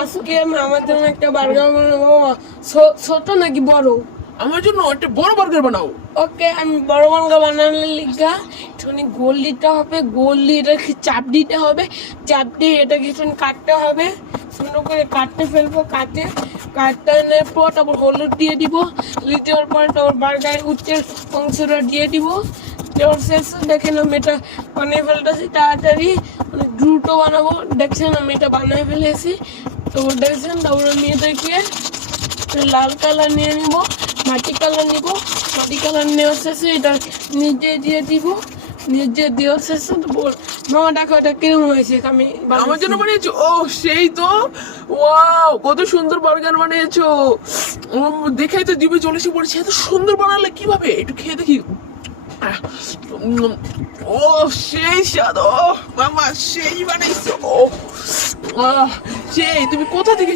আজকে আমি আমার জন্য একটা বার্গার বানাবো। ছোট নাকি বড়? আমার জন্য একটা বড় বার্গার বানাও। ওকে, আমি বড় বার্গার বানানোর লিগা একটুখানি গোল দিতে হবে, গোল দিয়ে এটাকে চাপ দিতে হবে, চাপ দিয়ে এটাকে একটুখানি কাটতে হবে, সুন্দর করে কাটতে ফেলবো, কাটতে নেওয়ার পর তারপর হলুদ দিয়ে দিব, হলুদ দেওয়ার পরে তারপর বার্গারের উচ্চের অংশটা দিয়ে দিব। দেওয়ার শেষে দেখেন আমি এটা বানিয়ে ফেলতেছি তাড়াতাড়ি, মানে দ্রুত বানাবো। দেখছেন আমি এটা বানিয়ে ফেলেছি, তো দেখছেন। তারপর আমি এটাকে লাল কালার নিয়ে নিব, মাটি কালার নিব, মাটি কালার নেওয়ার শেষে এটা নিজে দিয়ে দিব, নিজে দেওয়ার শেষে মামা দেখো এটা কিরকম হয়েছে আমি আমার জন্য বানিয়েছো? ও সেই তো, ওয়াও কত সুন্দর বার্গার বানিয়েছো। দেখেই তো জিভে চলে এসে পড়েছে। এত সুন্দর বানালে কিভাবে? একটু খেয়ে দেখি। ও সেই স্বাদ, ও মামা সেই বানাইছো। ও সেই, তুমি কোথা থেকে